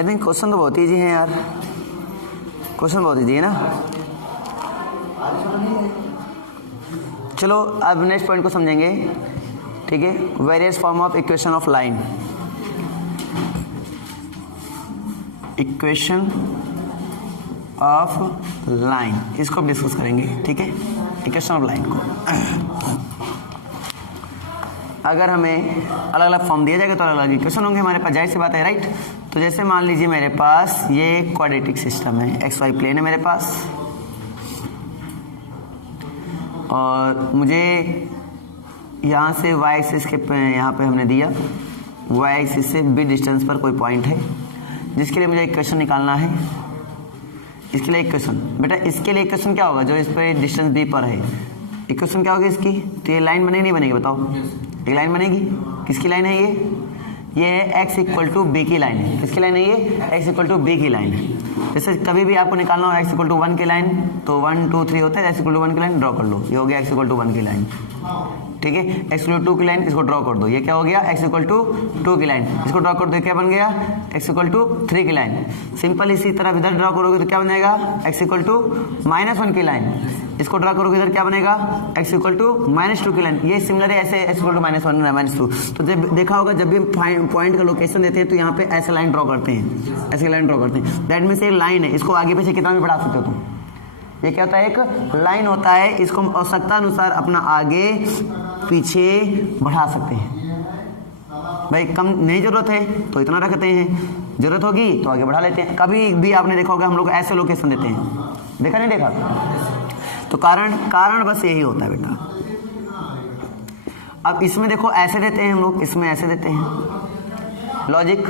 I think question तो बहुत easy है यार, क्वेश्चन बहुत ईजी है ना। चलो अब नेक्स्ट पॉइंट को समझेंगे, ठीक है। Various form of equation of line, equation of line, इसको डिस्कस करेंगे, ठीक है। इक्वेशन ऑफ लाइन को अगर हमें अलग अलग फॉर्म दिया जाएगा तो अलग अलग इक्वेशन होंगे हमारे पास, जाहिर सी बात है, राइट। तो जैसे मान लीजिए मेरे पास ये क्वाड्रेटिक सिस्टम है, एक्स वाई प्लेन है मेरे पास, और मुझे यहाँ से वाई एक्सिस के यहाँ पे हमने दिया, वाई एक्सिस से बी डिस्टेंस पर कोई पॉइंट है जिसके लिए मुझे इक्वेशन निकालना है। इसके लिए इक्वेशन, बेटा इसके लिए इक्वेशन क्या होगा, जो इस पर डिस्टेंस बी पर है, इक्वेशन क्या होगी इसकी। तो ये लाइन बनेगी नहीं बनेगी बताओ, एक लाइन बनेगी। किसकी लाइन है ये है x इक्वल टू बी की लाइन है। किसकी लाइन है ये, x इक्वल टू बी की लाइन है। जैसे कभी भी आपको निकालना हो x इक्वल टू 1 की लाइन, तो 1 2 3 होता है, x इक्वल टू 1 की लाइन ड्रॉ कर लो, ये हो गया x इक्वल टू 1 की लाइन, ठीक है। x इक्वल टू 2 की लाइन, इसको ड्रॉ कर दो, ये क्या हो गया, x इक्वल टू 2 की लाइन, इसको ड्रॉ कर दो, क्या बन गया, x इक्वल टू 3 की लाइन। सिंपल इसी तरह इधर ड्रॉ करोगे तो क्या बनेगा, x इक्वल टू -1 की लाइन, इसको ड्रॉ करोगे इधर क्या बनेगा, x इक्वल टू -2 की लाइन। ये सिमिलर है ऐसे x इक्वल टू -1 -2। तो जब देखा होगा जब भी पॉइंट का लोकेशन देते हैं तो यहाँ पे ऐसे लाइन ड्रॉ करते हैं, ऐसे लाइन ड्रॉ करते हैं। दैट मीन्स एक लाइन है, इसको आगे पीछे कितना भी बढ़ा सकते हो तुम। ये क्या होता है, एक लाइन होता है, इसको आवश्यकता अनुसार अपना आगे पीछे बढ़ा सकते हैं। भाई कम नहीं जरूरत है तो इतना रखते हैं, जरूरत होगी तो आगे बढ़ा लेते हैं। कभी भी आपने देखा होगा हम लोग ऐसे लोकेशन देते हैं, देखा नहीं देखा, तो कारण बस यही होता है बेटा। अब इसमें देखो ऐसे देते हैं हम लोग, इसमें ऐसे देते हैं, लॉजिक।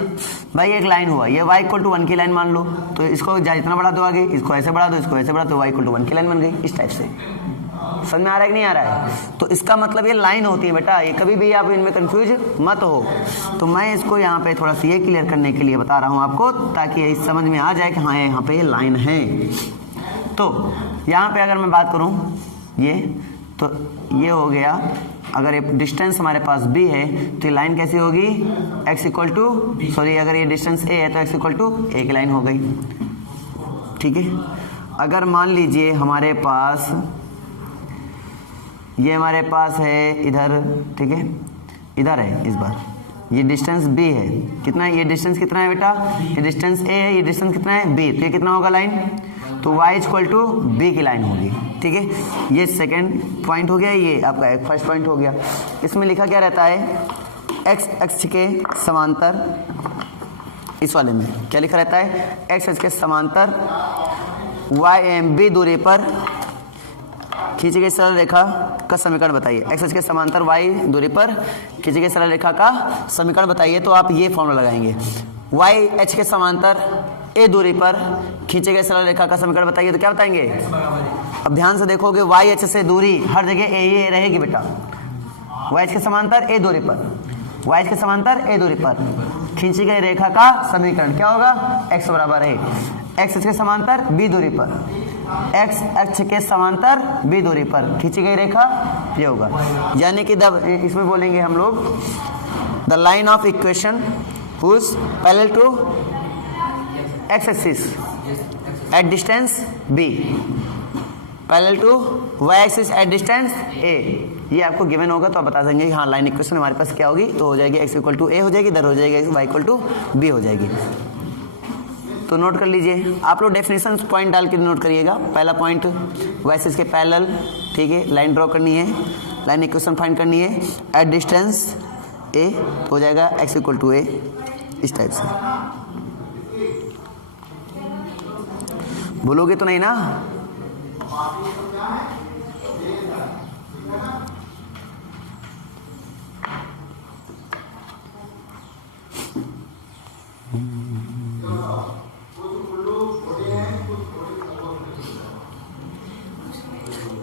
भाई एक लाइन हुआ, ये y इक्वल टू 1 की लाइन मान लो, तो इसको जितना बढ़ा दो आगे, इसको ऐसे बढ़ा दो, इसको ऐसे बढ़ा दो, y इक्वल टू 1 की लाइन बन गई। इस टाइप से समझ में आ रहा है कि नहीं आ रहा है। तो इसका मतलब ये लाइन होती है बेटा, ये कभी भी आप इनमें कंफ्यूज मत हो। तो मैं इसको यहाँ पे थोड़ा सा ये क्लियर करने के लिए बता रहा हूँ आपको, ताकि इस समझ में आ जाए कि हाँ यहाँ पे ये लाइन है। तो यहाँ पे अगर मैं बात करूँ ये, तो ये हो गया, अगर ये डिस्टेंस हमारे पास b है तो ये लाइन कैसी होगी, x इक्वल टू सॉरी अगर ये डिस्टेंस a है तो x इक्वल टू a की लाइन हो गई, ठीक है। अगर मान लीजिए हमारे पास ये हमारे पास है इधर, ठीक है, इधर है, इस बार ये डिस्टेंस b है, कितना है ये डिस्टेंस, कितना है बेटा, ये डिस्टेंस a है, ये डिस्टेंस कितना है b, तो ये कितना होगा लाइन, तो y इक्वल टू b की लाइन होगी, ठीक है। ये सेकंड पॉइंट हो गया, ये आपका फर्स्ट पॉइंट हो गया। इसमें लिखा क्या रहता है, x अक्ष के समांतर, इस वाले में क्या लिखा रहता है, x अक्ष के समांतर b दूरी पर खींची गई सरल रेखा का समीकरण बताइए। x अक्ष के समांतर y दूरी पर खींची गई सरल रेखा का समीकरण बताइए। तो आप ये फॉर्मूला लगाएंगे, y h के समांतर a दूरी पर खींचे गए सरल रेखा का समीकरण बताइए। तो क्या बताएंगे, अब ध्यान से देखोगे y h से दूरी हर जगह a रहेगी बेटा, y h के समांतर a दूरी पर, y h के समांतर a दूरी पर खींची गई रेखा का समीकरण क्या होगा, x बराबर है x अक्ष के समांतर b दूरी पर, x अक्ष के समांतर b दूरी पर खींची गई रेखा ये होगा। यानी कि इसमें बोलेंगे हम लोग the line of equation whose parallel to x axis at distance b parallel to y axis at distance a, ये आपको गिवन होगा तो आप बता देंगे कि हाँ लाइन इक्वेशन हमारे पास क्या होगी, तो हो जाएगी x इक्वल टू a हो जाएगी, इधर हो जाएगी y इक्वल टू b हो जाएगी। तो नोट कर लीजिए आप लोग, डेफिनेशन पॉइंट डाल के नोट करिएगा। पहला पॉइंट y एक्सिस के पैरेलल, ठीक है, लाइन ड्रॉ करनी है, लाइन इक्वेशन फाइंड करनी है एट डिस्टेंस a, हो जाएगा x इक्वल टू a, इस टाइप से। बोलोगे तो नहीं ना,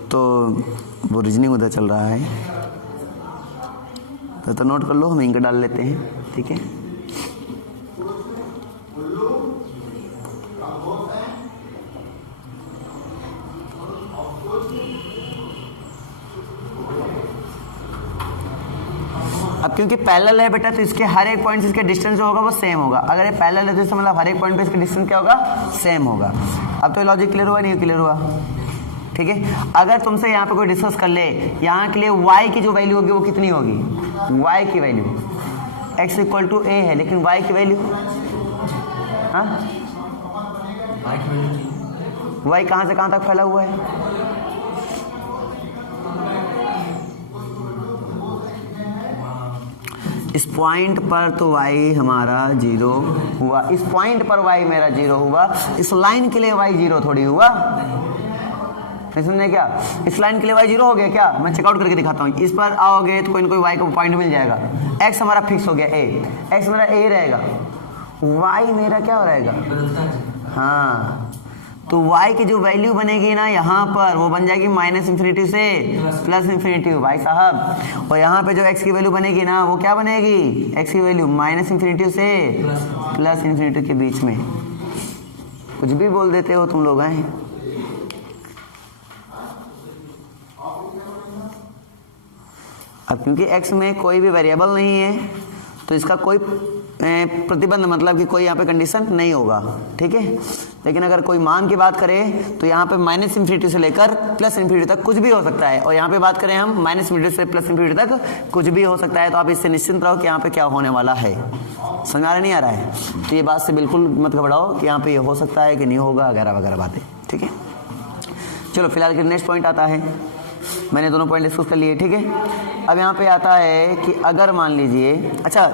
तो वो रीजनिंग उधर चल रहा है, तो नोट कर लो, हम इंक डाल लेते हैं, ठीक है। अब क्योंकि पैरेलल है बेटा, तो इसके हर एक पॉइंट से इसके डिस्टेंस जो होगा वो सेम होगा। अगर ये पैरेलल है तो इसका मतलब हर एक पॉइंट पे इसका डिस्टेंस क्या होगा, सेम होगा। अब तो लॉजिक क्लियर हुआ, नहीं क्लियर हुआ? ठीक है, अगर तुमसे यहाँ पे कोई डिस्कस कर ले यहाँ के लिए y की जो वैल्यू होगी वो कितनी होगी, y की value x equal to a है, लेकिन y की वैल्यू y कहाँ से कहाँ तक फैला हुआ है? इस पॉइंट पर तो y हमारा 0 हुआ, इस पॉइंट पर y मेरा 0 हुआ, इस लाइन के लिए y 0 थोड़ी हुआ। समझे क्या? इस लाइन के लिए y 0 हो गया क्या? मैं चेकआउट करके दिखाता हूँ। इस पर आओगे तो कोई ना कोई y को पॉइंट मिल जाएगा। x हमारा फिक्स हो गया a, x मेरा a रहेगा, y मेरा क्या हो रहेगा? हाँ, तो y की जो वैल्यू बनेगी ना यहाँ पर वो बन जाएगी -∞ से +∞ भाई साहब। और यहाँ पे जो x की वैल्यू बनेगी ना वो क्या बनेगी? x की वैल्यू -∞ से +∞ के बीच में। कुछ भी बोल देते हो तुम लोग हैं। अब क्योंकि x में कोई भी वेरिएबल नहीं है तो इसका कोई प्रतिबंध, मतलब कि कोई यहाँ पे कंडीशन नहीं होगा, ठीक है। लेकिन अगर कोई मान की बात करें तो यहाँ पे -∞ से लेकर +∞ तक कुछ भी हो सकता है, और यहाँ पे बात करें हम -∞ से +∞ तक कुछ भी हो सकता है। तो आप इससे निश्चिंत रहो कि यहाँ पे क्या होने वाला है। समझ आ रहा नहीं आ रहा है? तो ये बात से बिल्कुल मत घबराओ कि यहाँ पे ये हो सकता है कि नहीं होगा, वगैरह वगैरह बातें, ठीक है। चलो फिलहाल के नेक्स्ट पॉइंट आता है, मैंने दोनों पॉइंट डिस्कस कर लिए, ठीक है। अब यहाँ पे आता है कि अगर मान लीजिए, अच्छा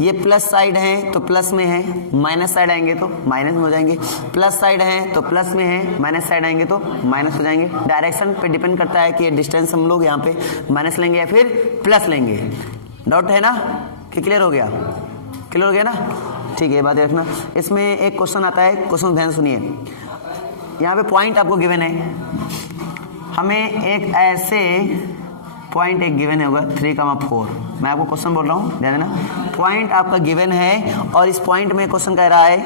ये प्लस साइड है तो प्लस में है, माइनस साइड आएंगे तो माइनस में हो जाएंगे, प्लस साइड है तो प्लस में है, माइनस साइड आएंगे तो माइनस हो जाएंगे। डायरेक्शन पे डिपेंड करता है कि ये डिस्टेंस हम लोग यहाँ पे माइनस लेंगे या फिर प्लस लेंगे। डाउट है ना कि क्लियर हो गया? क्लियर हो गया ना? ठीक है, ये बात रखना। इसमें एक क्वेश्चन आता है, क्वेश्चन ध्यान सुनिए। यहाँ पे पॉइंट आपको गिवन है, हमें एक ऐसे पॉइंट एक गिवन है होगा 3,4। मैं आपको क्वेश्चन बोल रहा हूँ, ध्यान देना। पॉइंट आपका गिवन है और इस पॉइंट में क्वेश्चन कह रहा है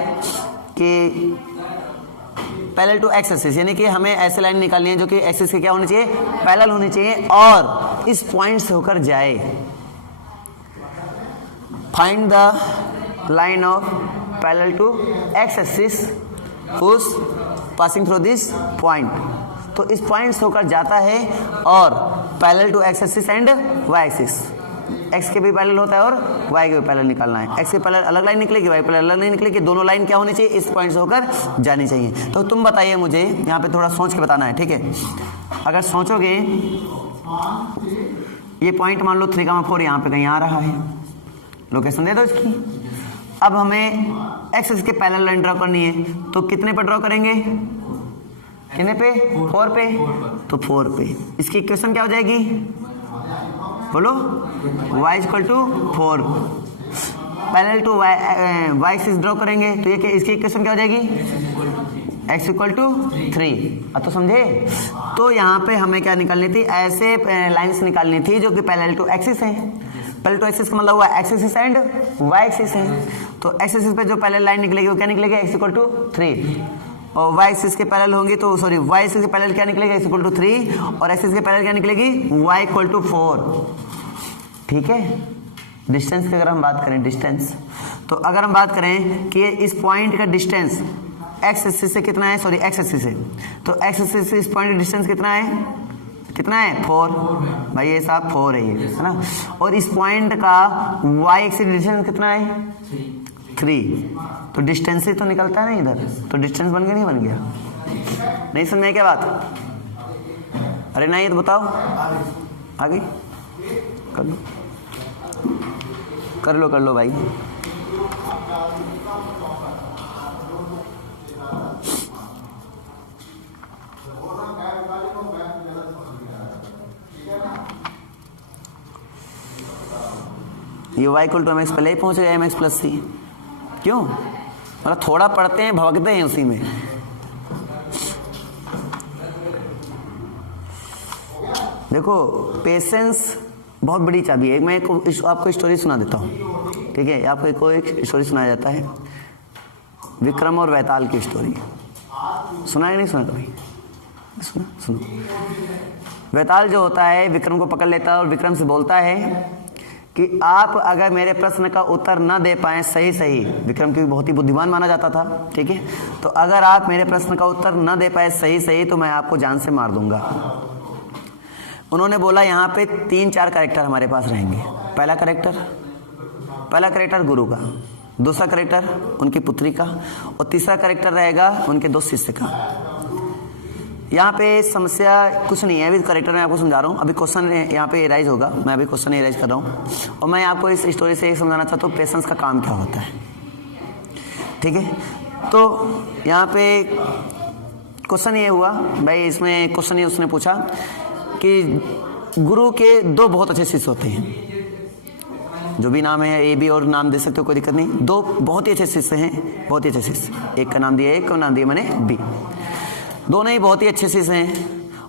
कि पैरेलल टू एक्स एक्सिस, यानी कि हमें ऐसे लाइन निकालनी है जो कि एक्सिस के क्या होनी चाहिए, पैरेलल होनी चाहिए और इस पॉइंट से होकर जाए। Find the line of parallel to x axis whose passing through this point. तो इस पॉइंट से होकर जाता है और parallel to x axis and y axis, x के भी पैरेलल होता है और वाई के भी पैरेलल निकालना है। एक्स के पैरेलल अलग लाइन निकलेगी, वाई पैरेलल अलग लाइन निकलेगी, दोनों लाइन क्या होनी चाहिए, इस पॉइंट से होकर जानी चाहिए। तो तुम बताइए मुझे, यहाँ पे थोड़ा सोच के बताना है, ठीक है। अगर सोचोगे, ये पॉइंट मान लो 3,4 यहाँ पे कहीं आ रहा है, लोकेशन दे दो इसकी। अब हमें एक्स एक्सिस के पैरेलल लाइन ड्रॉ करनी है, तो कितने पर ड्रॉ करेंगे, कितने पे, 4 पे, तो 4 पे। इसकी इक्वेशन क्या हो जाएगी, बोलो, y equal to 4। Parallel to y axis draw करेंगे तो ये इसकी इक्वेशन क्या हो जाएगी, x इक्वल टू 3। अब तो समझे? तो यहाँ पे हमें क्या निकालनी थी, ऐसे लाइंस निकालनी थी जो कि पैरेलल टू एक्सिस है। पैरेलल टू एक्सिस का मतलब हुआ x axis and y axis है। तो एक्स एक्सिस पे जो पैरेलल लाइन निकलेगी वो क्या निकलेगी, x इक्वल टू 3, और y एक्सिस के पैरेलल होंगी तो सॉरी y एक्सिस के पैरेलल क्या निकलेगा, x इक्वल टू 3, और एक्सिस के पैरेलल क्या निकलेगी, y इक्वल टू 4। ठीक है। डिस्टेंस की अगर हम बात करें, डिस्टेंस, तो अगर हम बात करें कि इस पॉइंट का डिस्टेंस x एक्सिस से कितना है, सॉरी x एक्सिस से, तो x एक्सिस से इस पॉइंट का डिस्टेंस कितना है, कितना है, 4। भाई ये साहब 4 है ये, है ना। और इस पॉइंट का y एक्सिस डिस्टेंस कितना है, 3। तो डिस्टेंस ही तो निकलता है ना इधर, तो डिस्टेंस बन गया नहीं बन गया? नहीं समझे क्या बात? अरे नहीं तो बताओ, आगे कर लो कर लो कर लो भाई। ये y इक्वल टू mx पहले ही पहुंच गया, mx प्लस c। क्यों? मतलब थोड़ा पढ़ते हैं, भगते हैं उसी में। देखो, पेशेंस बहुत बड़ी चाबी है। मैं आपको स्टोरी सुना देता हूँ, ठीक है। आपको एक स्टोरी सुनाया जाता है, विक्रम और वैताल की स्टोरी। सुना है नहीं सुना कभी? सुनो। वैताल जो होता है विक्रम को पकड़ लेता है और विक्रम से बोलता है कि आप अगर मेरे प्रश्न का उत्तर न दे पाएं सही सही, विक्रम क्योंकि बहुत ही बुद्धिमान माना जाता था, ठीक है, तो अगर आप मेरे प्रश्न का उत्तर न दे पाए सही सही तो मैं आपको जान से मार दूंगा। उन्होंने बोला यहाँ पे 3-4 कैरेक्टर हमारे पास रहेंगे। पहला कैरेक्टर गुरु का, दूसरा कैरेक्टर उनकी पुत्री का, और तीसरा कैरेक्टर रहेगा उनके 2 शिष्य का। यहाँ पे समस्या कुछ नहीं है, अभी कैरेक्टर मैं आपको समझा रहा हूँ, अभी क्वेश्चन यहाँ पे एराइज होगा, मैं अभी क्वेश्चन एराइज कर रहा हूँ, और मैं आपको इस स्टोरी से समझाना चाहता हूँ पेशेंस का काम क्या होता है, ठीक है। तो यहाँ पे क्वेश्चन ये हुआ भाई, इसमें क्वेश्चन ये उसने पूछा कि गुरु के 2 बहुत अच्छे शिष्य होते हैं, जो भी नाम है ए बी और नाम दे सकते हो, कोई दिक्कत नहीं। 2 बहुत ही अच्छे शिष्य हैं, बहुत ही अच्छे शिष्य, एक का नाम दिया, एक का नाम दिया मैंने बी। दोनों ही बहुत ही अच्छे शिष्य हैं,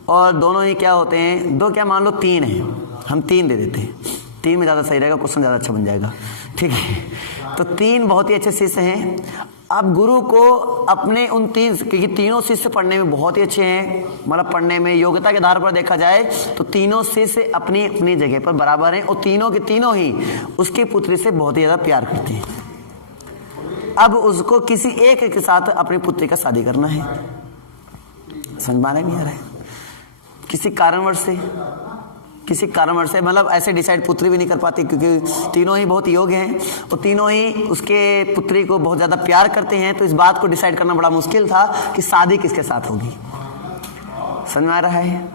और दोनों ही क्या होते हैं, 2 क्या मान लो 3 हैं, हम 3 दे देते हैं, 3 में ज़्यादा सही रहेगा, क्वेश्चन ज़्यादा अच्छा बन जाएगा, ठीक है। तो 3 बहुत ही अच्छे शिष्य हैं। अब गुरु को अपने उन 3, क्योंकि तीनों शिष्य पढ़ने में बहुत ही अच्छे हैं, मतलब पढ़ने में योग्यता के आधार पर देखा जाए तो तीनों शिष्य अपनी अपनी जगह पर बराबर हैं, और तीनों के तीनों ही उसकी पुत्री से बहुत ही ज़्यादा प्यार करते हैं। अब उसको किसी एक के साथ अपनी पुत्री का शादी करना है, समझ में नहीं आ रहा है, किसी कारणवश से मतलब ऐसे डिसाइड पुत्री भी नहीं कर पाती, क्योंकि तीनों ही बहुत योग्य हैं और तीनों ही उसके पुत्री को बहुत ज़्यादा प्यार करते हैं। तो इस बात को डिसाइड करना बड़ा मुश्किल था कि शादी किसके साथ होगी, समझ में आ रहा है,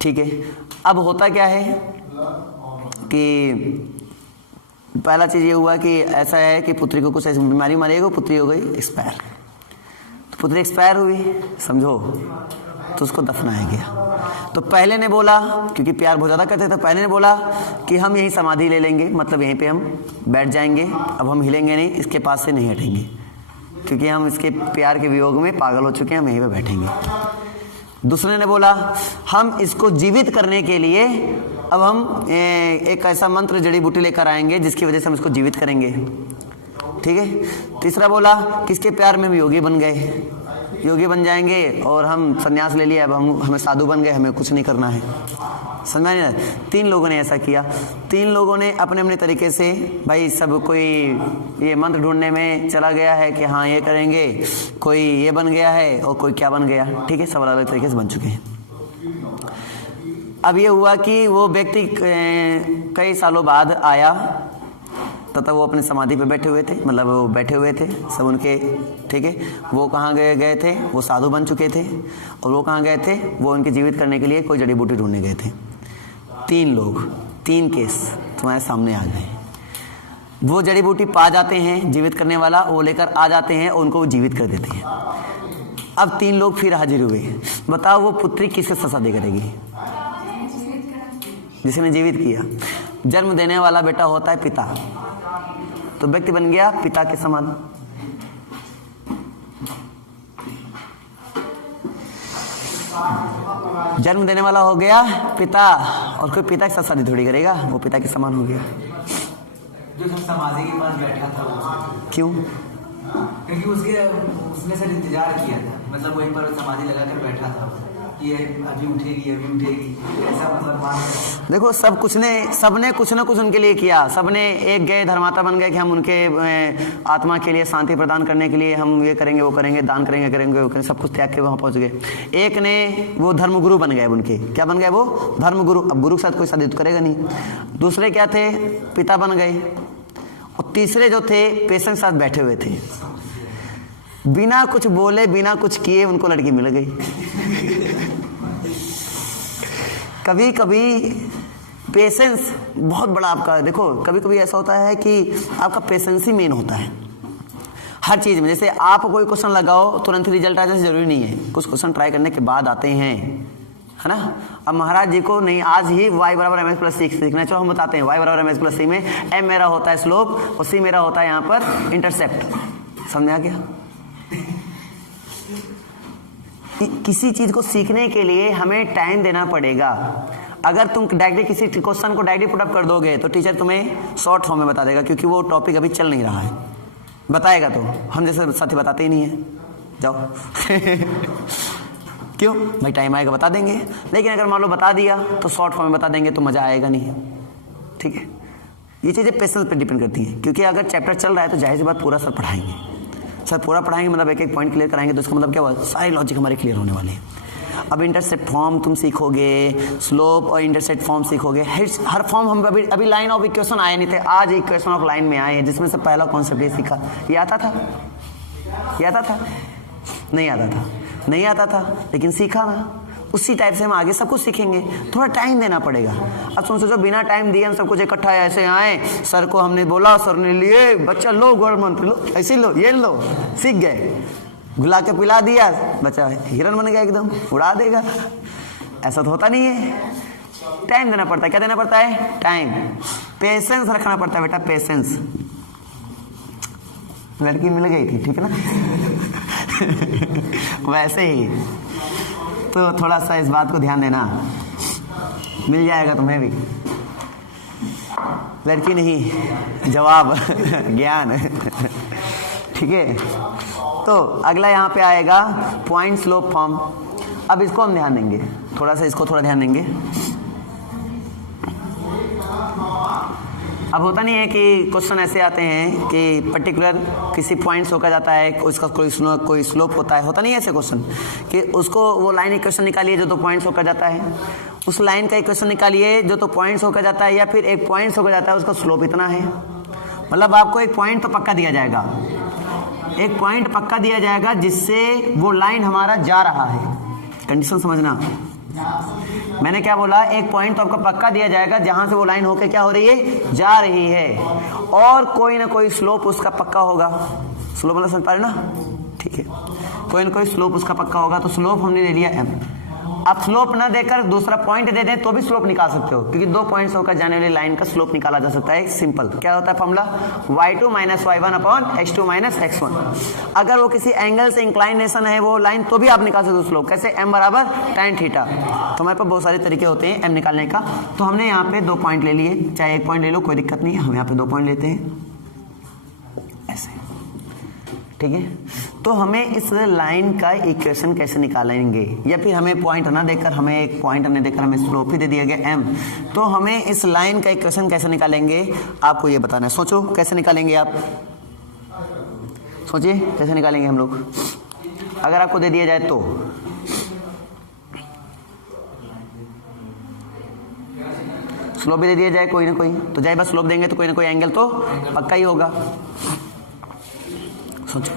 ठीक है। अब होता क्या है कि पहला चीज़ ये हुआ कि ऐसा है कि पुत्री को कुछ ऐसी बीमारी मरेगी, पुत्री हो गई एक्सपायर, तो पुत्री एक्सपायर हुई समझो, तो उसको दफनाया गया। तो पहले ने बोला, क्योंकि प्यार बहुत ज़्यादा करते थे, पहले ने बोला कि हम यहीं समाधि ले लेंगे, मतलब यहीं पे हम बैठ जाएंगे, अब हम हिलेंगे नहीं, इसके पास से नहीं हटेंगे, क्योंकि हम इसके प्यार के वियोग में पागल हो चुके हैं, हम यहीं पे बैठेंगे। दूसरे ने बोला हम इसको जीवित करने के लिए अब हम एक ऐसा मंत्र जड़ी बूटी लेकर आएंगे जिसकी वजह से हम इसको जीवित करेंगे, ठीक है। तीसरा बोला किसके प्यार में हम योगी बन गए, योगी बन जाएंगे और हम संन्यास ले लिया, अब हमें साधु बन गए, हमें कुछ नहीं करना है, समझ में नहीं आया। 3 लोगों ने ऐसा किया, 3 लोगों ने अपने अपने तरीके से भाई, सब कोई ये मंत्र ढूंढने में चला गया है कि हाँ ये करेंगे, कोई ये बन गया है और कोई क्या बन गया, ठीक है, सब अलग अलग तरीके से बन चुके हैं। अब ये हुआ कि वो व्यक्ति कई सालों बाद आया, तथा वो अपने समाधि पे बैठे हुए थे, मतलब वो बैठे हुए थे सब उनके, ठीक है। वो कहाँ गए थे, वो साधु बन चुके थे, और वो कहाँ गए थे, वो उनके जीवित करने के लिए कोई जड़ी बूटी ढूंढने गए थे। 3 लोग, 3 केस तुम्हारे सामने आ गए। वो जड़ी बूटी पा जाते हैं, जीवित करने वाला वो लेकर आ जाते हैं और उनको वो जीवित कर देते हैं। अब 3 लोग फिर हाजिर हुए, बताओ वो पुत्री किससे शादी करेगी, जिसने जीवित किया। जन्म देने वाला बेटा होता है पिता, तो व्यक्ति बन गया पिता के समान। जन्म देने वाला हो गया पिता, और कोई पिता के साथ शादी थोड़ी करेगा, वो पिता के समान हो गया। जो सब समाधि के पास बैठा था, क्यों? क्योंकि उसने सर इंतजार किया था, मतलब वहीं पर समाधि लगाकर बैठा था कि अभी उठेगी, ऐसा मतलब देखो सबने कुछ ना कुछ उनके लिए किया। सबने एक गए धर्मात्मा बन गए कि हम उनके आत्मा के लिए शांति प्रदान करने के लिए हम ये करेंगे, वो करेंगे, दान करेंगे, वो करेंगे, सब कुछ त्याग के वहाँ पहुँच गए। एक ने वो धर्मगुरु बन गए, उनके क्या बन गए, वो धर्मगुरु। अब गुरु के साथ कोई शादी तो करेगा नहीं। दूसरे क्या थे, पिता बन गए। और तीसरे जो थे पेशेंट के साथ बैठे हुए थे, बिना कुछ बोले बिना कुछ किए उनको लड़की मिल गई। कभी कभी पेशेंस बहुत बड़ा आपका, देखो कभी कभी ऐसा होता है कि आपका पेशेंस ही मेन होता है हर चीज़ में। जैसे आप कोई क्वेश्चन लगाओ तुरंत रिजल्ट आ जाए जरूरी नहीं है, कुछ क्वेश्चन ट्राई करने के बाद आते हैं, है ना। अब महाराज जी को नहीं आज ही y बराबर mx प्लस 6 सीखना है, चलो हम बताते हैं। y बराबर mx प्लस 6 में m मेरा होता है स्लोप और c मेरा होता है यहाँ पर इंटरसेप्ट। समझ आ गया? किसी चीज को सीखने के लिए हमें टाइम देना पड़ेगा। अगर तुम डायरेक्टली किसी क्वेश्चन को डायरेक्टली पुट अप कर दोगे तो टीचर तुम्हें शॉर्ट फॉर्म में बता देगा, क्योंकि वो टॉपिक अभी चल नहीं रहा है। बताएगा तो हम जैसे साथी बताते ही नहीं है, जाओ। क्यों भाई, टाइम आएगा बता देंगे, लेकिन अगर मान लो बता दिया तो शॉर्ट फॉर्म में बता देंगे तो मजा आएगा नहीं, ठीक है। ये चीज़ें पेशेंस पे डिपेंड करती हैं, क्योंकि अगर चैप्टर चल रहा है तो जाहिर सी बात पूरा सर पढ़ाएंगे, सर पूरा पढ़ाएंगे मतलब एक एक पॉइंट क्लियर कराएंगे, तो इसका मतलब क्या हुआ, सारे लॉजिक हमारे क्लियर होने वाले हैं। अब इंटरसेप्ट फॉर्म तुम सीखोगे, स्लोप और इंटरसेप्ट फॉर्म सीखोगे, हर फॉर्म हम अभी लाइन ऑफ इक्वेशन आए नहीं थे, आज इक्वेशन ऑफ लाइन में आए हैं, जिसमें से पहला कॉन्सेप्ट ये सीखा। ये आता था? ये आता था? नहीं आता था, नहीं आता था, लेकिन सीखा ना। उसी टाइप से हम आगे सब कुछ सीखेंगे, थोड़ा टाइम देना पड़ेगा। अब सुन सोचो बिना टाइम दिए हम सब कुछ इकट्ठा ऐसे आए, सर को हमने बोला, सर ने लिए, बच्चा लो गवर्नमेंट लो, ऐसे लो, ये लो, सीख गए, घुला के पिला दिया, बच्चा हिरन बन गया एकदम, उड़ा देगा। ऐसा तो होता नहीं है, टाइम देना पड़ता है। क्या देना पड़ता है? टाइम, पेशेंस रखना पड़ता है बेटा, पेशेंस। लड़की मिल गई थी, ठीक है ना? वैसे ही तो थोड़ा सा इस बात को ध्यान देना, मिल जाएगा तुम्हें भी। लड़की नहीं, जवाब ज्ञान। ठीक है, तो अगला यहाँ पे आएगा पॉइंट स्लोप फॉर्म। अब इसको हम ध्यान देंगे, थोड़ा सा इसको थोड़ा ध्यान देंगे। अब होता नहीं है कि क्वेश्चन ऐसे आते हैं कि पर्टिकुलर किसी पॉइंट से होकर जाता है, उसका कोई स्लोप होता है, होता नहीं है ऐसे क्वेश्चन कि उसको वो लाइन इक्वेशन निकालिए जो 2 पॉइंट्स होकर जाता है, उस लाइन का इक्वेशन निकालिए जो 2 पॉइंट्स होकर जाता है, या फिर एक पॉइंट होकर जाता है उसका स्लोप इतना है। मतलब आपको एक पॉइंट तो पक्का दिया जाएगा, एक पॉइंट पक्का दिया जाएगा जिससे वो लाइन हमारा जा रहा है। कंडीशन समझना, मैंने क्या बोला, एक पॉइंट तो आपको पक्का दिया जाएगा जहां से वो लाइन होके क्या हो रही है, जा रही है, और कोई ना कोई स्लोप उसका पक्का होगा। स्लोप मतलब समझ पा रहे ना? ठीक है, कोई ना कोई स्लोप उसका पक्का होगा, तो स्लोप हमने ले लिया m। आप स्लोप ना देकर दूसरा पॉइंट दे दें तो भी स्लोप निकाल सकते हो, क्योंकि 2 पॉइंट्स होकर जाने वाली लाइन का स्लोप निकाला जा सकता है। सिंपल क्या होता है formula, y2 - y1 upon x2 - x1। अगर वो किसी एंगल से इंक्लाइनेशन है वो लाइन, तो भी आप निकाल सकते हो स्लोप। कैसे? m बराबर tan थीटा। तो हमारे पास बहुत सारे तरीके होते हैं m निकालने का। तो हमने यहाँ पे 2 पॉइंट ले लिए, चाहे 1 पॉइंट ले लो, कोई दिक्कत नहीं है, हम यहाँ पे 2 पॉइंट लेते हैं ऐसे, ठीक है। तो हमें इस लाइन का इक्वेशन कैसे निकालेंगे, या फिर हमें पॉइंट ना देकर, हमें एक पॉइंट नहीं देकर हमें स्लोप ही दे दिया गया m, तो हमें इस लाइन का इक्वेशन कैसे निकालेंगे आपको ये बताना है। सोचो कैसे निकालेंगे आप, सोचिए कैसे निकालेंगे हम लोग। अगर आपको दे दिया जाए तो स्लोप भी दे दिया जाए कोई ना कोई, तो जाए बस स्लोप देंगे तो कोई ना कोई एंगल तो पक्का ही होगा। सोचो,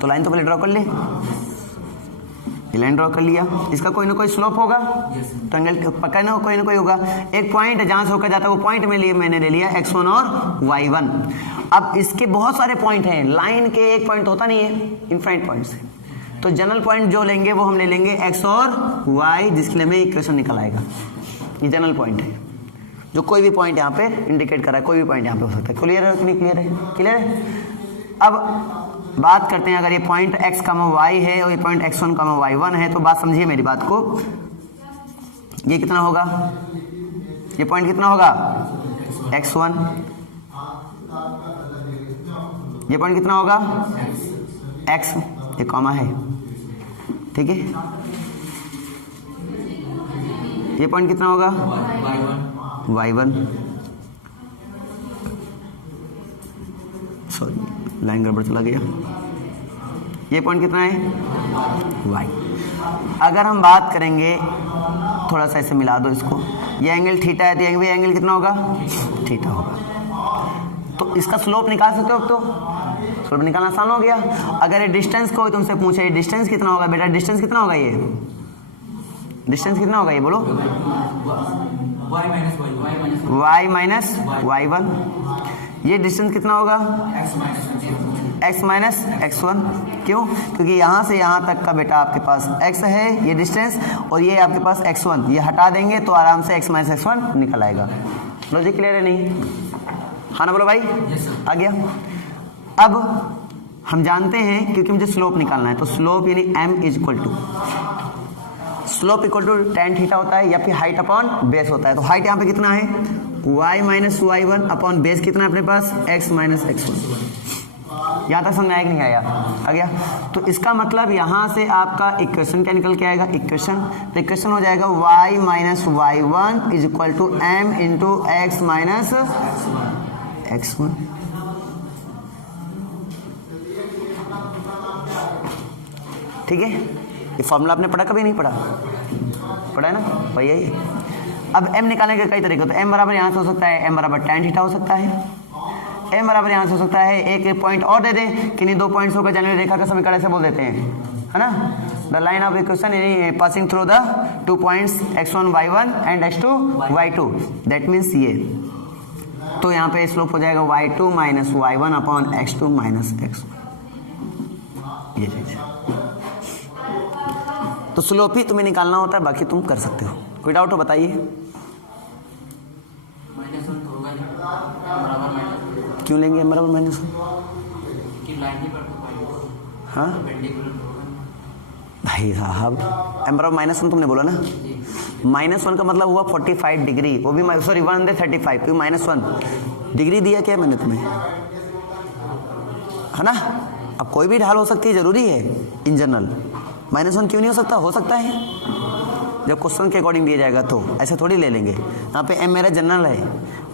तो लाइन तो पहले ड्रॉ कर ले, ये लाइन ड्रॉ कर लिया, इसका कोई ना कोई स्लोप होगा, तो एंगल पक्का ना कोई होगा। एक पॉइंट जहां से होकर जाता है वो पॉइंट में लिए मैंने ले लिया x1 और y1। अब इसके बहुत सारे पॉइंट हैं, लाइन के एक पॉइंट होता नहीं है, इनफाइनाइट पॉइंट्स है, तो जनरल पॉइंट जो लेंगे वो हम ले लेंगे x और y, जिसके लिए हमें इक्वेशन निकल आएगा। ये जनरल पॉइंट है, जो कोई भी पॉइंट यहाँ पे इंडिकेट कर रहा है, कोई भी पॉइंट यहाँ पे हो सकता है। क्लियर है कि नहीं? क्लियर है, क्लियर है। अब बात करते हैं, अगर ये पॉइंट x, y है और ये पॉइंट x1, y1 है, तो बात समझिए मेरी बात को। ये कितना होगा, ये पॉइंट कितना होगा x1, ये पॉइंट कितना होगा x, ये कॉमा है, ठीक है। ये पॉइंट कितना होगा y1, सॉरी लाइन गड़बड़ चला गया। ये पॉइंट कितना है y। अगर हम बात करेंगे, थोड़ा सा ऐसे मिला दो इसको, ये एंगल थीटा है, तो ये एंगल कितना होगा, थीटा होगा। तो इसका स्लोप निकाल सकते हो, तो स्लोप निकालना आसान हो गया। अगर ये डिस्टेंस कोई तुमसे पूछे डिस्टेंस कितना होगा, बेटा डिस्टेंस कितना होगा, ये डिस्टेंस कितना होगा, ये बोलो, y माइनस y1। ये डिस्टेंस कितना होगा, x माइनस x1। क्यों? क्योंकि यहाँ से यहाँ तक का बेटा आपके पास x है, ये डिस्टेंस, और ये आपके पास x1, ये हटा देंगे तो आराम से x माइनस x1 निकल आएगा। लॉजिक क्लियर है नहीं? हाँ ना बोलो भाई, आ गया। अब हम जानते हैं, क्योंकि मुझे स्लोप निकालना है, तो स्लोप यानी m is equal to, slope equal to tan theta होता है, या फिर हाइट अपॉन बेस होता है। तो हाइट यहाँ पे कितना है, y minus y1 upon base कितना है अपने पास, x माइनस x1। यहाँ तक समझ में आया कि नहीं आया? आ गया। तो इसका मतलब यहाँ से आपका इक्वेशन क्या निकल के आएगा? इक्वेशन, तो इक्वेशन हो जाएगा y minus y one is equal to m into x minus x1। ठीक है, ये फॉर्मूला आपने पढ़ा कभी? नहीं पढ़ा? पढ़ा है ना, वही है। अब m निकालने के कई तरीके, तो m बराबर यहाँ से हो सकता है, m बराबर tan थीटा हो सकता है, m बराबर यहाँ से हो सकता है, एक पॉइंट और दे दें, किन्हीं दो पॉइंट्स होकर जाने वाली रेखा का समीकरण ऐसे बोल देते हैं, है ना, the line of equation passing through the 2 points x1 y1 and x2 y2, that means ये। तो यहाँ पे स्लोप हो जाएगा y2 minus y1 upon x2 minus x1, ये चीज। तो स्लोप ही तुम्हें निकालना होता है, बाकी तुम कर सकते हो। कोई डाउट हो बताइए? क्यों लेंगे m बराबर माइनस? हाँ भाई साहब, m बराबर माइनस वन तुमने बोला ना, -1 का मतलब हुआ 45 डिग्री, वो भी सॉरी 135, क्यों -1 डिग्री दिया क्या मैंने तुम्हें, है ना। अब कोई भी ढाल हो सकती है, जरूरी है इन जनरल, -1 क्यों नहीं हो सकता? हो सकता है जब क्वेश्चन के अकॉर्डिंग दिया जाएगा, तो ऐसे थोड़ी ले लेंगे। यहाँ पे m मेरा जनरल है,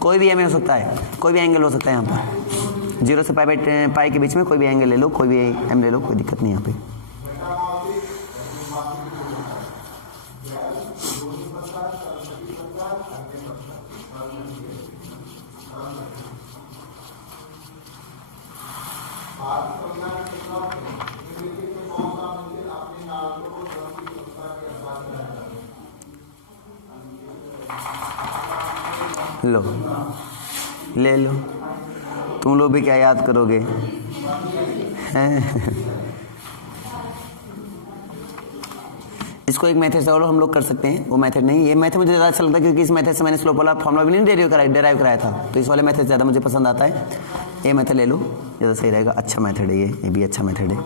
कोई भी m हो सकता है, कोई भी एंगल हो सकता है। यहाँ पर 0 से पाई के बीच में कोई भी एंगल ले लो, कोई भी m ले लो, कोई दिक्कत नहीं यहाँ पे। लो ले लो, तुम लोग भी क्या याद करोगे? इसको एक मेथड से और हम लोग कर सकते हैं, वो मेथड नहीं, ये मेथड मुझे ज़्यादा अच्छा लगता है क्योंकि इस मेथड से मैंने स्लोप वाला फॉर्मूला भी नहीं डेराइव कराया था, तो इस वाले मेथड ज़्यादा मुझे पसंद आता है। ये मेथड ले लो, ज़्यादा सही रहेगा, अच्छा मेथड है ये भी अच्छा मेथड है।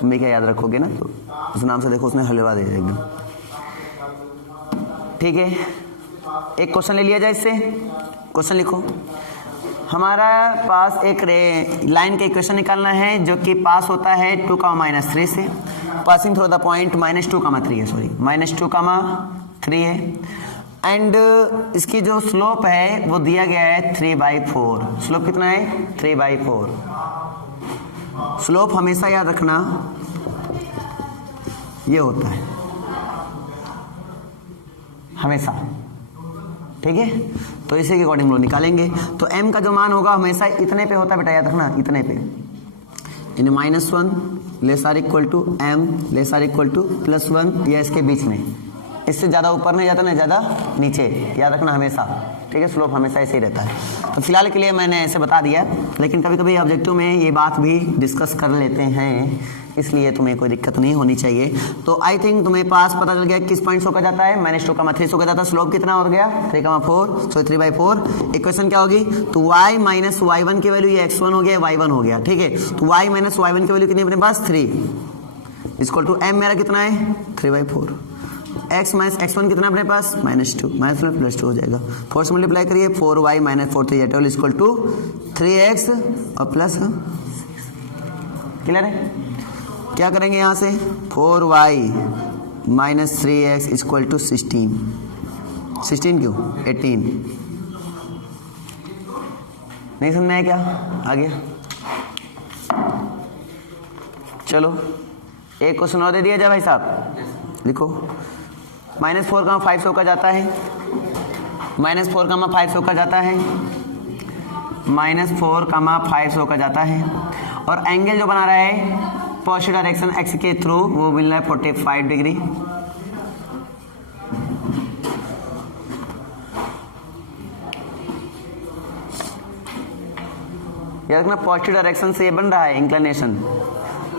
तुम भी क्या याद रखोगे ना, तो उस नाम से देखो, उसने हलवा दे दिया एकदम। ठीक है, एक क्वेश्चन ले लिया जाए इससे। क्वेश्चन लिखो, हमारा पास एक लाइन का इक्वेशन निकालना है जो कि पास होता है 2, -3 से, पासिंग थ्रू द पॉइंट -2, 3 है, सॉरी -2, 3 है, एंड इसकी जो स्लोप है वो दिया गया है 3/4। स्लोप कितना है? 3/4। स्लोप हमेशा याद रखना ये होता है, हमेशा, ठीक है। तो इसी के अकॉर्डिंग लोग निकालेंगे। तो m का जो मान होगा हमेशा इतने पे होता है बेटा, याद रखना, इतने पे, यानी -1 less or equal to m less or equal to +1, या इसके बीच में, इससे ज़्यादा ऊपर नहीं जाता, नहीं ज़्यादा नीचे, याद रखना हमेशा, ठीक है। स्लोप हमेशा ऐसे ही रहता है। तो फिलहाल के लिए मैंने ऐसे बता दिया, लेकिन कभी कभी ऑब्जेक्टिव में ये बात भी डिस्कस कर लेते हैं, इसलिए तुम्हें कोई दिक्कत नहीं होनी चाहिए। तो आई थिंक तुम्हें पास पता चल गया किस पॉइंट होकर जाता है, -2, 3 होकर जाता है। स्लोप कितना हो गया? 3,4, सो 3/4। इक्वेशन क्या होगी? तो y माइनस y1 की वैल्यू, ये x1 हो गया, y1 हो गया, ठीक है। तो y माइनस y1 की वैल्यू कितनी अपने पास? 3 इक्वल टू m मेरा कितना है? 3/4। x माइनस x1 कितना अपने पास? -2, -2 हो जाएगा, 4 से मल्टीप्लाई करिए, 4y minus 4 3 equal to 3x और प्लस, क्लियर है? क्या करेंगे यहाँ से? 4y minus 3x equal to 16 क्यों? 18। नहीं समझ में आया क्या? आ गया? चलो एक क्वेश्चन और दे दिया जाए भाई साहब, लिखो। -4, 5 से होकर जाता है, -4, 5 से होकर जाता है, -4, 5 से होकर जाता है, और एंगल जो बना रहा है पॉजिटिव डायरेक्शन x के थ्रू, वो मिल रहा है 45 डिग्री। याद रखना पॉजिटिव डायरेक्शन से ये बन रहा है इंक्लिनेशन,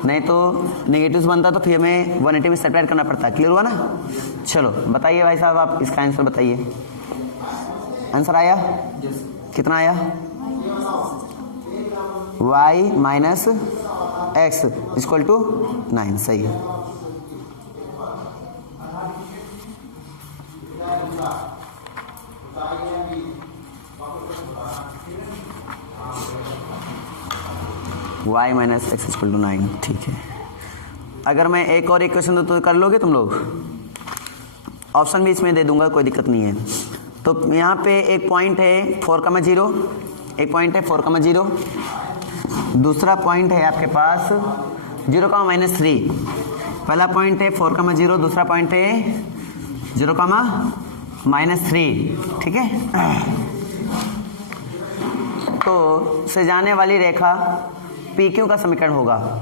नहीं तो नेगेटिव से बनता तो फिर हमें 180 में सेपरेट करना पड़ता है। क्लियर हुआ ना? चलो बताइए भाई साहब, आप इसका आंसर बताइए। आंसर आया? कितना आया? y minus x equal to 9, सही है। y minus x equal to 9, ठीक है। अगर मैं एक और इक्वेशन दूँ तो कर लोगे तुम लोग? ऑप्शन भी इसमें दे दूंगा, कोई दिक्कत नहीं है। तो यहाँ पे एक पॉइंट है 4,0, एक पॉइंट है 4,0, दूसरा पॉइंट है आपके पास 0,-3। पहला पॉइंट है 4,0, दूसरा पॉइंट है 0,-3, ठीक है। तो से जाने वाली रेखा PQ का समीकरण होगा,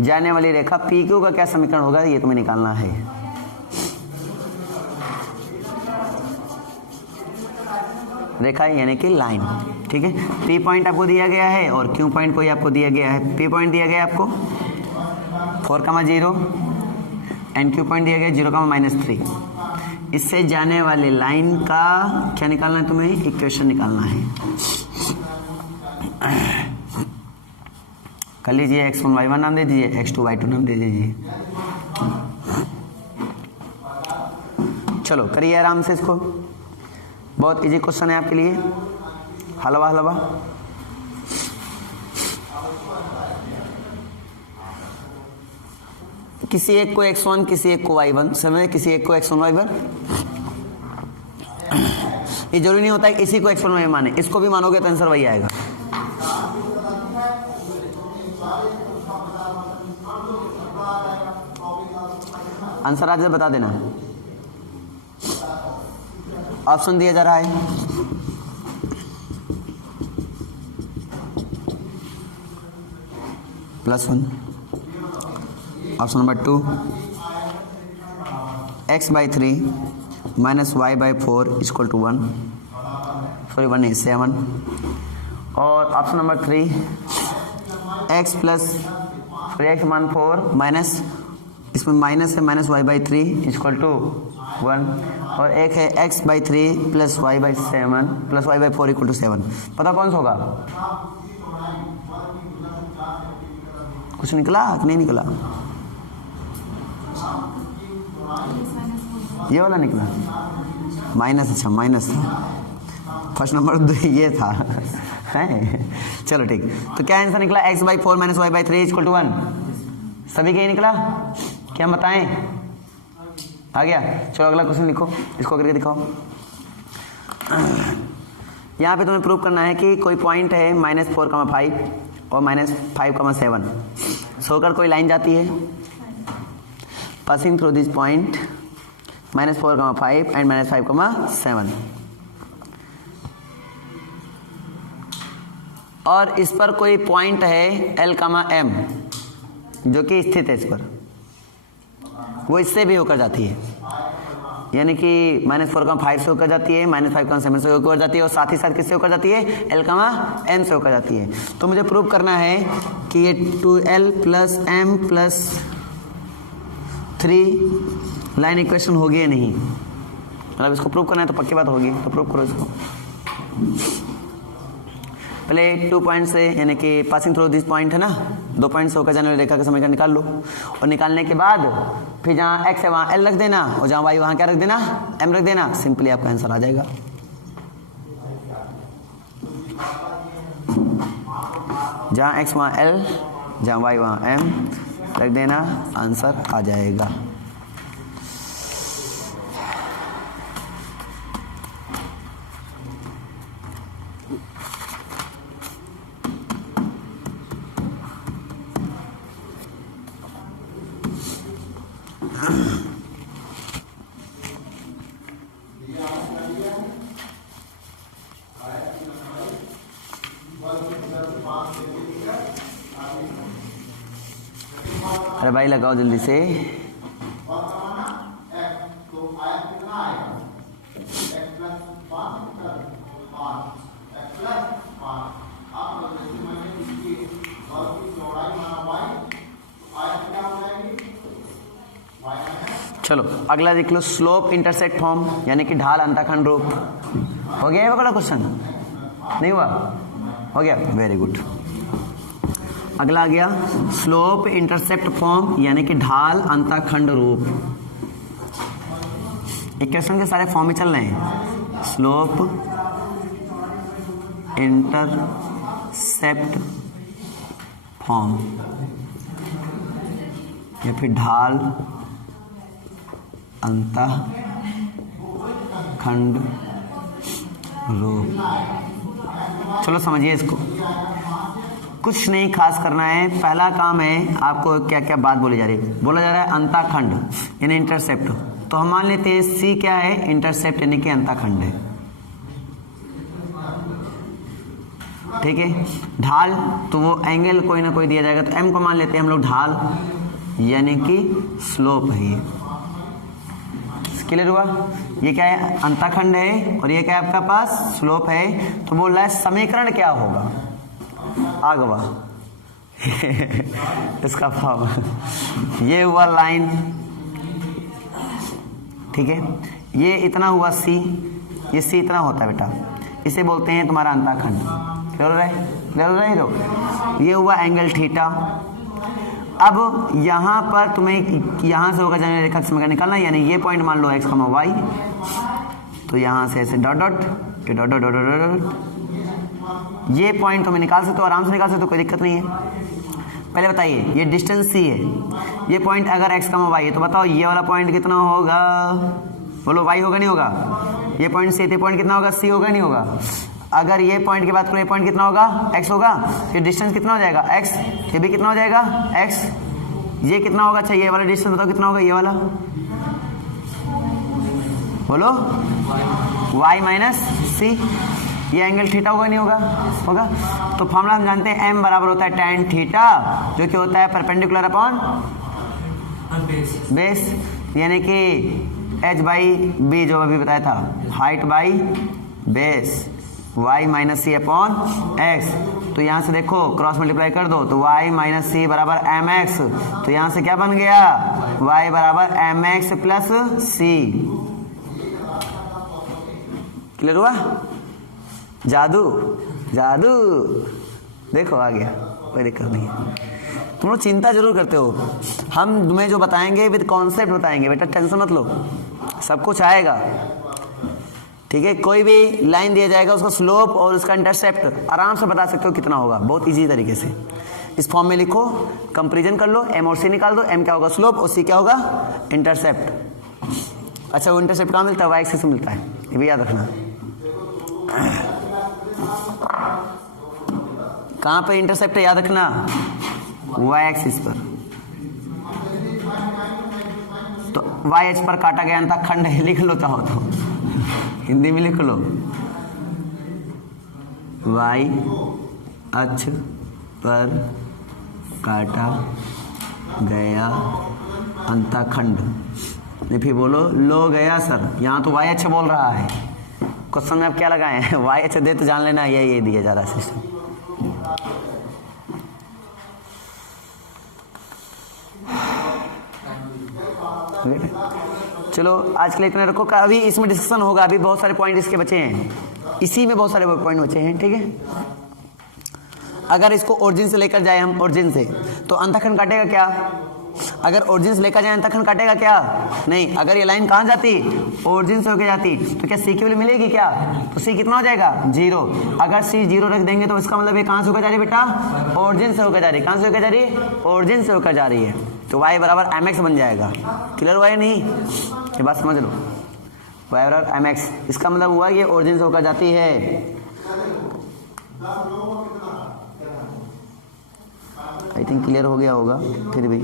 जाने वाली रेखा PQ का क्या समीकरण होगा ये तुम्हें निकालना है। रेखा यानी कि लाइन, ठीक है। P पॉइंट आपको दिया गया है और Q पॉइंट कोई आपको दिया गया है। P पॉइंट दिया गया है आपको 4,0 एंड Q पॉइंट दिया गया 0,-3। इससे जाने वाले लाइन का क्या निकालना है तुम्हें? इक्वेशन निकालना है। कर लीजिए, x1 y1 नाम दे दीजिए, x2 y2 नाम दे दीजिए। चलो करिए आराम से इसको, बहुत इजी क्वेश्चन है आपके लिए, हलवा हलवा। किसी एक को x1, किसी एक को y1, समझे? किसी एक को x1 y1, ये जरूरी नहीं होता है इसी को x1 y माने, इसको भी मानोगे तो आंसर वही आएगा। आंसर आज बता देना। ऑप्शन दिया जा रहा है, +1, option number 2 x/3 - y/4 = 1, sorry 1 नहीं 7, और ऑप्शन नंबर 3 x मान 4 माइनस, इसमें माइनस है -y/3 = 1, और एक है x/3 + y/7 + y/4 = 7। पता कौन सा होगा? कुछ निकला कि नहीं निकला? ये वाला निकला माइनस, अच्छा माइनस फर्स्ट नंबर ये था है। चलो ठीक, तो क्या आंसर निकला? x/4 - y/3 = 1। सभी का ही निकला? क्या बताएं? आ गया? चलो अगला क्वेश्चन लिखो, इसको करके दिखाओ। यहाँ पे तुम्हें प्रूव करना है कि कोई पॉइंट है -4,5 और -5,7, सोकर कोई लाइन जाती है passing through this point -4,5 and -5,7, और इस पर कोई पॉइंट है L, M जो कि स्थित है इस पर, वो इससे भी होकर जाती है, यानी कि -4,5 से होकर जाती है, -5,7 से होकर जाती है, और साथ ही साथ किससे होकर जाती है? L, M से होकर जाती है। तो मुझे प्रूव करना है कि ये 2L + M + 3 लाइन इक्वेशन होगी या नहीं। मतलब इसको प्रूव करना है तो पक्की बात होगी, तो प्रूव करो इसको। पहले 2 पॉइंट से, यानी कि पासिंग थ्रू दिस पॉइंट है ना, 2 पॉइंट से होकर जाने वाली रेखा का समीकरण निकाल लो, और निकालने के बाद फिर जहाँ x है वहाँ L रख देना, और जहाँ y वहाँ क्या रख देना? M रख देना। सिंपली आपका आंसर आ जाएगा। जहाँ x वहाँ L, जहाँ y वहाँ M रख देना, आंसर आ जाएगा। अरे भाई लगाओ जल्दी से। चलो अगला देख लो, स्लोप इंटरसेक्ट फॉर्म, यानी कि ढाल अंतःखंड रूप। हो गया ये वाला क्वेश्चन? नहीं हुआ? हो गया, वेरी गुड। अगला आ गया स्लोप इंटरसेप्ट फॉर्म, यानी कि ढाल अंतःखंड रूप। इक्वेशन के सारे फॉर्म में चल रहे हैं। स्लोप इंटरसेप्ट फॉर्म या फिर ढाल अंतःखंड रूप। चलो समझिए इसको, कुछ नहीं खास करना है। पहला काम है आपको क्या क्या बात बोली जा रही है, बोला जा रहा है अंतःखंड यानी इंटरसेप्ट। तो हम मान लेते हैं सी क्या है, इंटरसेप्ट यानी कि अंतःखंड है, ठीक है। ढाल तो वो एंगल कोई ना कोई दिया जाएगा, तो एम को मान लेते हैं हम लोग ढाल यानी कि स्लोप है ये। क्लियर हुआ? ये क्या है, अंतःखंड है, और ये क्या है आपका पास, स्लोप है। तो बोल रहा है समीकरण क्या होगा, आगवा इसका फॉर्म ये हुआ लाइन, ठीक है। ये इतना हुआ सी, ये सी इतना होता है बेटा, इसे बोलते हैं तुम्हारा अंतःखंड। क्लियर हो रहा है? ये हुआ एंगल थीटा। अब यहाँ पर तुम्हें यहाँ से होगा जाने रेखा समीकरण निकालना, यानी ये पॉइंट मान लो x, y, तो यहाँ से ऐसे dot dot dot dot dot dot, ये पॉइंट तुम्हें निकाल सकते हो, आराम से निकाल सकते हो, कोई दिक्कत नहीं है। पहले बताइए ये डिस्टेंस c है, ये पॉइंट अगर x, y है, तो बताओ ये वाला पॉइंट कितना होगा, बोलो y होगा नहीं होगा? ये पॉइंट c, ये पॉइंट कितना होगा, c होगा नहीं होगा? अगर ये पॉइंट की बात करो, ये पॉइंट कितना होगा, x होगा, ये डिस्टेंस कितना हो जाएगा x, ये भी कितना हो जाएगा x, ये कितना होगा, अच्छा ये वाला डिस्टेंस बताओ कितना होगा, ये वाला बोलो y माइनस सी, ये एंगल थीटा होगा नहीं होगा? होगा। तो फॉर्मूला हम जानते हैं m बराबर होता है tan थीटा, जो कि होता है परपेंडिकुलर अपॉन बेस, यानी कि h बाई बी जो अभी बताया था, height by base, y minus c upon x. तो यहाँ से देखो क्रॉस मल्टीप्लाई कर दो, तो y माइनस सी बराबर एम एक्स, तो यहाँ से क्या बन गया, y बराबर एम एक्स प्लस सी। क्लियर हुआ? जादू जादू, देखो आ गया, कोई दिक्कत नहीं है। तुम लोग चिंता जरूर करते हो, हम तुम्हें जो बताएंगे विद कॉन्सेप्ट बताएंगे बेटा, टेंशन मत लो, सब कुछ आएगा, ठीक है। कोई भी लाइन दिया जाएगा, उसका स्लोप और उसका इंटरसेप्ट आराम से बता सकते हो कितना होगा, बहुत इजी तरीके से। इस फॉर्म में लिखो, कंपैरिजन कर लो, एम और सी निकाल दो, एम क्या होगा स्लोप और सी क्या होगा इंटरसेप्ट। अच्छा वो इंटरसेप्ट कहाँ मिलता है, वाई एक्सिस में मिलता है, ये भी याद रखना। कहाँ पे इंटरसेप्ट है, याद रखना, वाई एक्सिस पर। तो वाई एच पर काटा गया अंतःखंड है, लिख लो चाहो तो, हिंदी में लिख लो, वाई अक्ष पर काटा गया अंतःखंड। फिर बोलो लो गया सर, यहाँ तो वाई अक्ष बोल रहा है, क्वेश्चन में आप क्या लगाए हैं, वाई अक्ष दे तो जान लेना ये दिया जा रहा है सिस्टम। चलो आज के लिए इतना रखो, अभी इसमें डिस्कशन होगा, अभी बहुत सारे पॉइंट इसके बचे हैं, इसी में बहुत सारे पॉइंट बचे हैं, ठीक है। अगर इसको ओरिजिन से लेकर जाए हम, ओरिजिन से, तो अंतःखंड काटेगा क्या? अगर ओरिजिन से लेकर जाए अंतःखंड काटेगा क्या? नहीं। अगर ये लाइन कहाँ जाती, ओरिजिन से होकर जाती, तो क्या सी की वैल्यू मिलेगी क्या? तो सी कितना हो जाएगा, 0। अगर सी 0 रख देंगे तो इसका मतलब ये कहाँ से होकर जा रही है बेटा, ओरिजिन से होकर जा रही है। कहाँ से होकर जा रही है, ओरिजिन से होकर जा रही है, तो y बराबर एम एक्स बन जाएगा। क्लियर हुआ या नहीं, ये बात समझ लो, y बराबर एम एक्स, इसका मतलब हुआ ये ओरिजिन से होकर जाती है। आई थिंक क्लियर हो गया होगा, फिर भी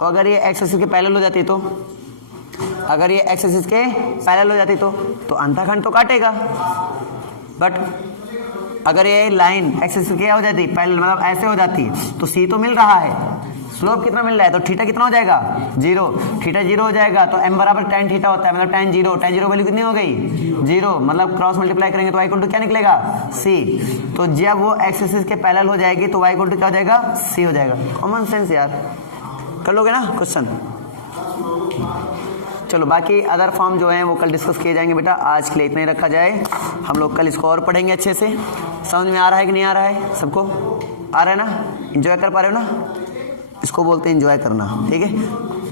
तो अगर ये एक्स एक्सिस के पैरेलल हो जाती, तो अगर ये एक्स एक्सिस के पैरेलल हो जाती तो अंतःखंड तो काटेगा, बट अगर ये लाइन एक्स एक्सिस क्या हो जाती, पैरेलल मतलब ऐसे हो जाती, तो सी तो मिल रहा है, स्लोप कितना मिल रहा है, तो थीटा कितना हो जाएगा, 0। थीटा 0 हो जाएगा तो m बराबर tan थीटा होता है, मतलब tan 0 वैल्यू कितनी हो गई, 0, मतलब क्रॉस मल्टीप्लाई करेंगे तो y इक्वल टू क्या निकलेगा, c। तो जब वो एक्स एक्सिस के पैरेलल हो जाएगी तो y इक्वल टू क्या हो जाएगा, c हो जाएगा। कॉमन सेंस यार, कर लोगे ना क्वेश्चन। चलो बाकी अदर फॉर्म जो है वो कल डिस्कस किए जाएंगे बेटा, आज के लिए इतना ही रखा जाए, हम लोग कल इसको और पढ़ेंगे अच्छे से। समझ में आ रहा है कि नहीं आ रहा है, सबको आ रहा है ना, एंजॉय कर पा रहे हो ना, इसको बोलते हैं एंजॉय करना, ठीक है।